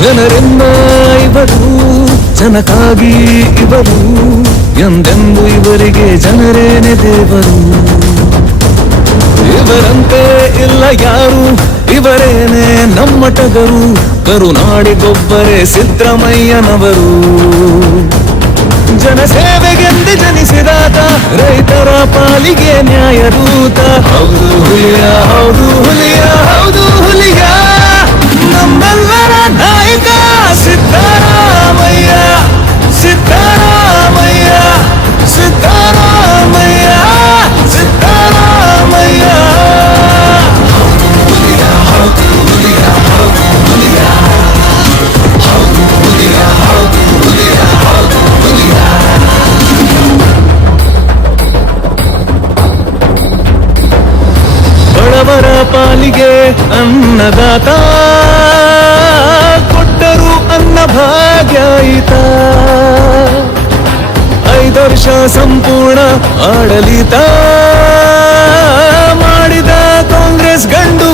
ಜನರಿಂದ ಇವರು, ಜನಕ್ಕಾಗಿ ಇವರು, ಎಂದೆಂದು ಇವರಿಗೆ ಜನರೇನೆ ದೇವರು. ಇವರಂತೆ ಇಲ್ಲ ಯಾರು, ಇವರೇನೆ ನಮ್ಮ ಟಗರು, ಕರುನಾಡಿಗೊಬ್ಬರೇ ಸಿದ್ದರಾಮಯ್ಯನವರು. ಜನಸೇವೆಗೆಂದು ಜನಿಸಿದಾತ ರೈತರ ಪಾಲಿಗೆ ನ್ಯಾಯದೂತ. ಹೌದು ಹುಲಿಯ ಹೌದು ಹುಲಿಯ, ಹೌದು ಬಡವರ ಪಾಲಿಗೆ ಅನ್ನದಾತ. ಕೊಟ್ಟರು ಅನ್ನ ಭಾಗ್ಯಾಯಿತ. ಐದು ಸಂಪೂರ್ಣ ಆಡಳಿತ ಮಾಡಿದ ಕಾಂಗ್ರೆಸ್ ಗಂಡು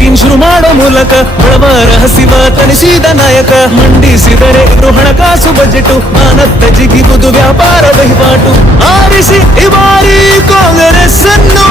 ಕ್ಯಾಂಟೀನ್ ಶುರು ಮಾಡೋ ಮೂಲಕ ಬಡವರ ಹಸಿವ ತನಿಸಿದ ನಾಯಕ. ಮಂಡಿಸಿದರೆ ಇದು ಹಣಕಾಸು ಬಜೆಟ್, ಮಾನತ್ತ ಜಿಗಿಬುದು ವ್ಯಾಪಾರ ವಹಿವಾಟು. ಆರಿಸಿ ಈ ಬಾರಿ ಕಾಂಗ್ರೆಸ್ ಅನ್ನು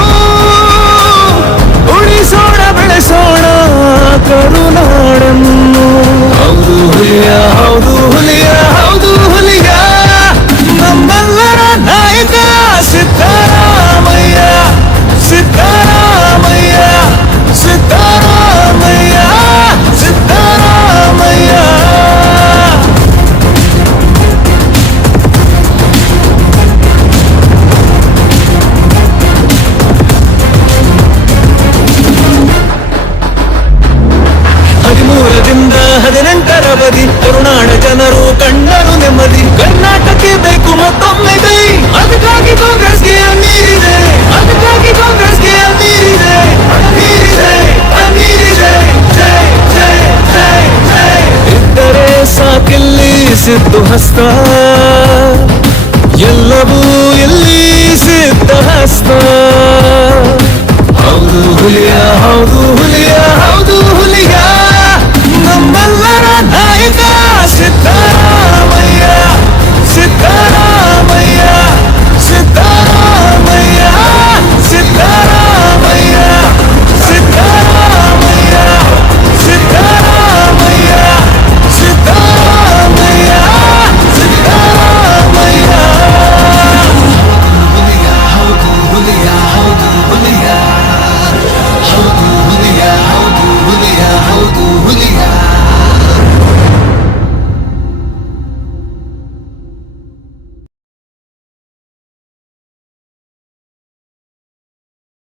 ಜನರು ಕಂಡರು ನೆಮ್ಮದಿ ಕರ್ನಾಟಕಕ್ಕೆ ಬೇಕು ಮತ್ತೊಮ್ಮೆ ಕೈ ಅದಕ್ಕಾಗಿ ಕಾಂಗ್ರೆಸ್ಗೆ ಮೀರಿದೆ ಅದಕ್ಕಾಗಿ ಕಾಂಗ್ರೆಸ್ಗೆ ಮೀರಿದೆ ಮೀರಿದೆ ಮೀರಿದೆ ಜೈ ಜೈ ಜೈ ಜೈ ಇದ್ದರೆ ಸಾಕಿಲ್ಲಿ ಸಿದ್ದು ಹಸ್ತ ಎಲ್ಲವೂ ಇಲ್ಲಿ ಸಿದ್ಧ ಹಸ್ತ ಹೌದು ಹುಲಿಯ ಹೌದು ಹುಲಿಯ ಹೌದು ಹುಲಿಯ